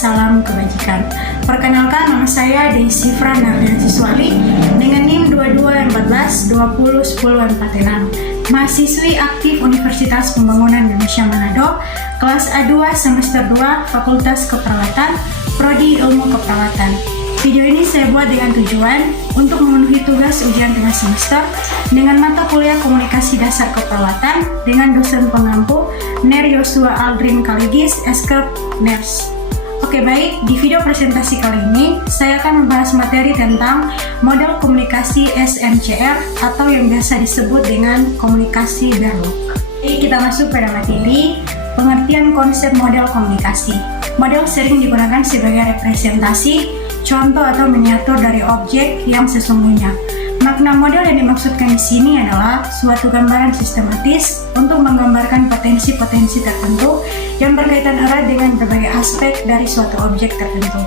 salam kebajikan. Perkenalkan, nama saya Desi Fran Nardian Siswali dengan NIM 2214201046. Mahasiswi aktif Universitas Pembangunan Indonesia Manado, kelas A2 semester 2 Fakultas Keperawatan, Prodi Ilmu Keperawatan. Video ini saya buat dengan tujuan untuk memenuhi tugas ujian tengah semester dengan mata kuliah Komunikasi Dasar Keperawatan dengan dosen pengampu Ner Yosua Aldrin Kaligis, Eskep Ners. Oke baik, di video presentasi kali ini saya akan membahas materi tentang model komunikasi SMCR atau yang biasa disebut dengan komunikasi Berlock. Jadi kita masuk pada materi pengertian konsep model komunikasi. Model sering digunakan sebagai representasi, contoh atau miniatur dari objek yang sesungguhnya. Makna model yang dimaksudkan di sini adalah suatu gambaran sistematis untuk menggambarkan potensi-potensi tertentu yang berkaitan erat dengan berbagai aspek dari suatu objek tertentu.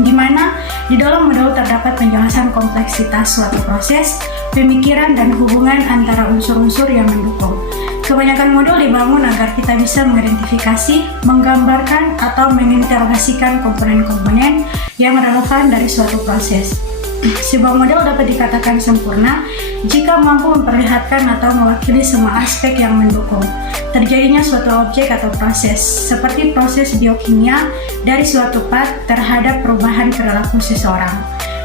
Di mana di dalam model terdapat penjelasan kompleksitas suatu proses, pemikiran, dan hubungan antara unsur-unsur yang mendukung. Kebanyakan model dibangun agar kita bisa mengidentifikasi, menggambarkan, atau menginterogasikan komponen-komponen yang relevan dari suatu proses. Sebuah model dapat dikatakan sempurna jika mampu memperlihatkan atau mewakili semua aspek yang mendukung terjadinya suatu objek atau proses, seperti proses biokimia dari suatu part terhadap perubahan perilaku seseorang.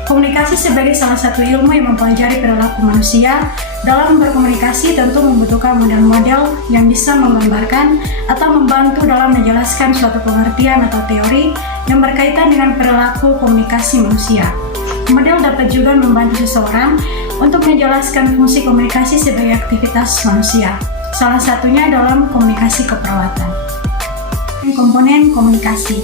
Komunikasi sebagai salah satu ilmu yang mempelajari perilaku manusia, dalam berkomunikasi tentu membutuhkan model-model yang bisa menggambarkan atau membantu dalam menjelaskan suatu pengertian atau teori yang berkaitan dengan perilaku komunikasi manusia. Model dapat juga membantu seseorang untuk menjelaskan fungsi komunikasi sebagai aktivitas manusia, salah satunya dalam komunikasi keperawatan. Komponen komunikasi.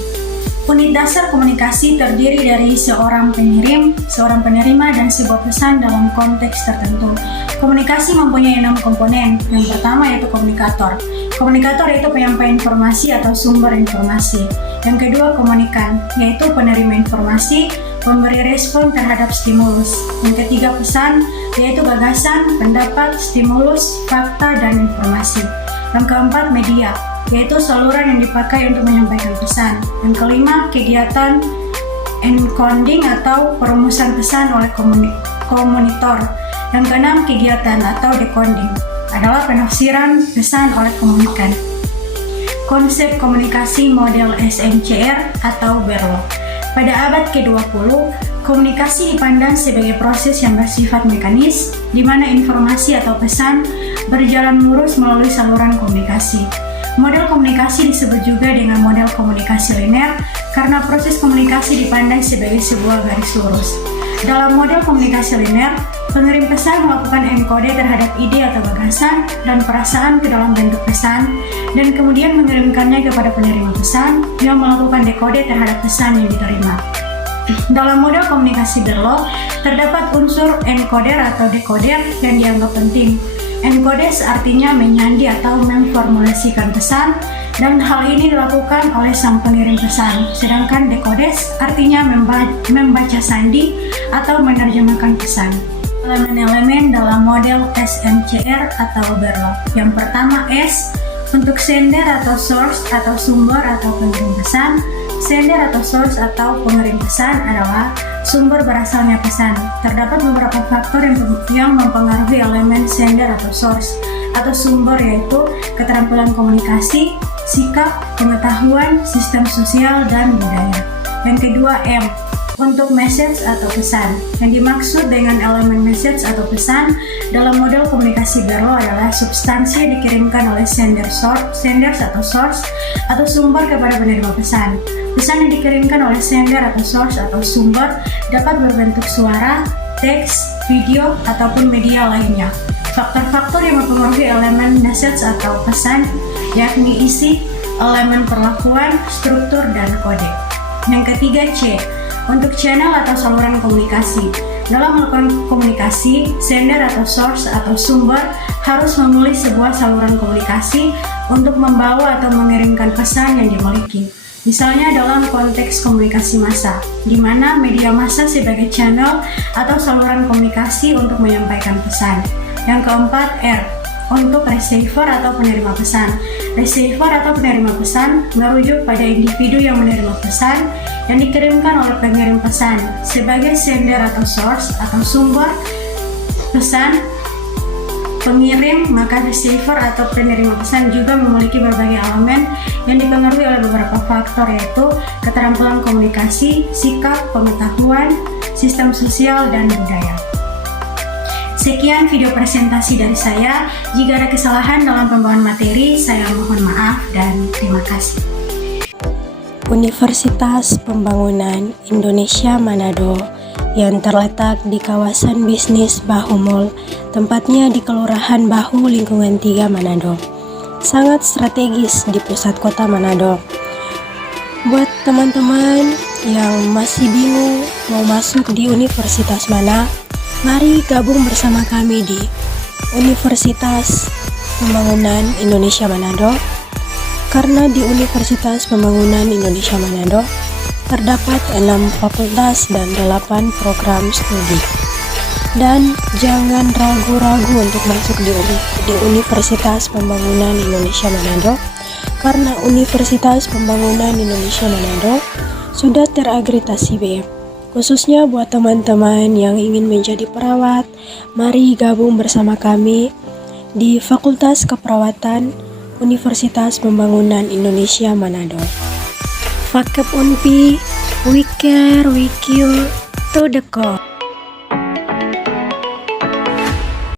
Unit dasar komunikasi terdiri dari seorang pengirim, seorang penerima, dan sebuah pesan dalam konteks tertentu. Komunikasi mempunyai 6 komponen. Yang pertama yaitu komunikator. Komunikator yaitu penyampai informasi atau sumber informasi. Yang kedua komunikan, yaitu penerima informasi, memberi respon terhadap stimulus. Yang ketiga pesan, yaitu gagasan, pendapat, stimulus, fakta, dan informasi. Yang keempat media, yaitu saluran yang dipakai untuk menyampaikan pesan. Yang kelima kegiatan encoding atau perumusan pesan oleh komunitor. Yang keenam kegiatan atau decoding adalah penafsiran pesan oleh komunikan. Konsep komunikasi model SMCR atau Berlock. Pada abad ke-20, komunikasi dipandang sebagai proses yang bersifat mekanis, di mana informasi atau pesan berjalan lurus melalui saluran komunikasi. Model komunikasi disebut juga dengan model komunikasi linear karena proses komunikasi dipandang sebagai sebuah garis lurus. Dalam model komunikasi linear, pengirim pesan melakukan enkode terhadap ide atau gagasan dan perasaan ke dalam bentuk pesan, dan kemudian mengirimkannya kepada penerima pesan yang melakukan dekode terhadap pesan yang diterima. Dalam model komunikasi Berlock, terdapat unsur encoder atau decoder yang dianggap penting. Encodes artinya menyandi atau memformulasikan pesan, dan hal ini dilakukan oleh sang pengirim pesan. Sedangkan decodes artinya membaca sandi atau menerjemahkan pesan. Elemen-elemen dalam model SMCR atau Berlock. Yang pertama S, untuk sender atau source atau sumber atau pengirim pesan. Sender atau source atau pengirim pesan adalah sumber berasalnya pesan. Terdapat beberapa faktor yang mempengaruhi elemen sender atau source atau sumber, yaitu keterampilan komunikasi, sikap, pengetahuan, sistem sosial, dan budaya. Yang kedua M, untuk message atau pesan. Yang dimaksud dengan elemen message atau pesan dalam model komunikasi Berlock adalah substansi yang dikirimkan oleh senders atau source atau sumber kepada penerima pesan. Pesan yang dikirimkan oleh sender atau source atau sumber dapat berbentuk suara, teks, video, ataupun media lainnya. Faktor-faktor yang mempengaruhi elemen message atau pesan yakni isi, elemen perlakuan, struktur, dan kode. Yang ketiga C, untuk channel atau saluran komunikasi. Dalam melakukan komunikasi, sender atau source atau sumber harus memilih sebuah saluran komunikasi untuk membawa atau mengirimkan pesan yang dimiliki. Misalnya dalam konteks komunikasi massa, di mana media massa sebagai channel atau saluran komunikasi untuk menyampaikan pesan. Yang keempat R, untuk receiver atau penerima pesan. Receiver atau penerima pesan merujuk pada individu yang menerima pesan yang dikirimkan oleh pengirim pesan. Sebagai sender atau source atau sumber pesan pengirim, maka receiver atau penerima pesan juga memiliki berbagai elemen yang dipengaruhi oleh beberapa faktor, yaitu keterampilan komunikasi, sikap, pengetahuan, sistem sosial, dan budaya. Sekian video presentasi dari saya. Jika ada kesalahan dalam pembawaan materi, saya mohon maaf dan terima kasih. Universitas Pembangunan Indonesia Manado yang terletak di kawasan bisnis Bahu Mall, tempatnya di Kelurahan Bahu, Lingkungan 3, Manado. Sangat strategis di pusat kota Manado. Buat teman-teman yang masih bingung mau masuk di universitas mana, mari gabung bersama kami di Universitas Pembangunan Indonesia Manado, karena di Universitas Pembangunan Indonesia Manado terdapat 6 fakultas dan 8 program studi. Dan jangan ragu-ragu untuk masuk di Universitas Pembangunan Indonesia Manado, karena Universitas Pembangunan Indonesia Manado sudah terakreditasi B. Khususnya buat teman-teman yang ingin menjadi perawat, mari gabung bersama kami di Fakultas Keperawatan Universitas Pembangunan Indonesia Manado. Fakep Unpi, we care, we cure, to the core.